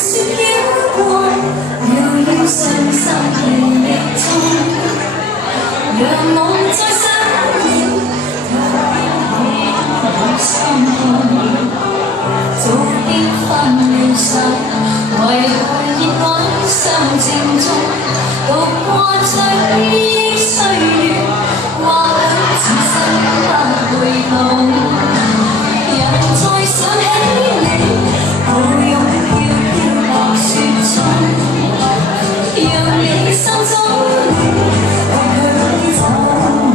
說繞過，遙遙常十年亦痛。讓我再想念，投遍我傷痛。早已分了手，為何熱愛相情中，渡過最憶歲月，或許此生不回頭。人再想起你，抱擁飄飄白雪中，讓你心中暖，為佢走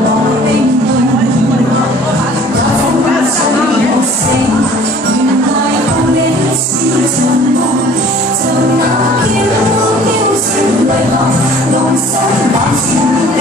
我冰凍。那風吹我醒，原來共你是沉默，就那飄飄情淚落，弄傷眼前。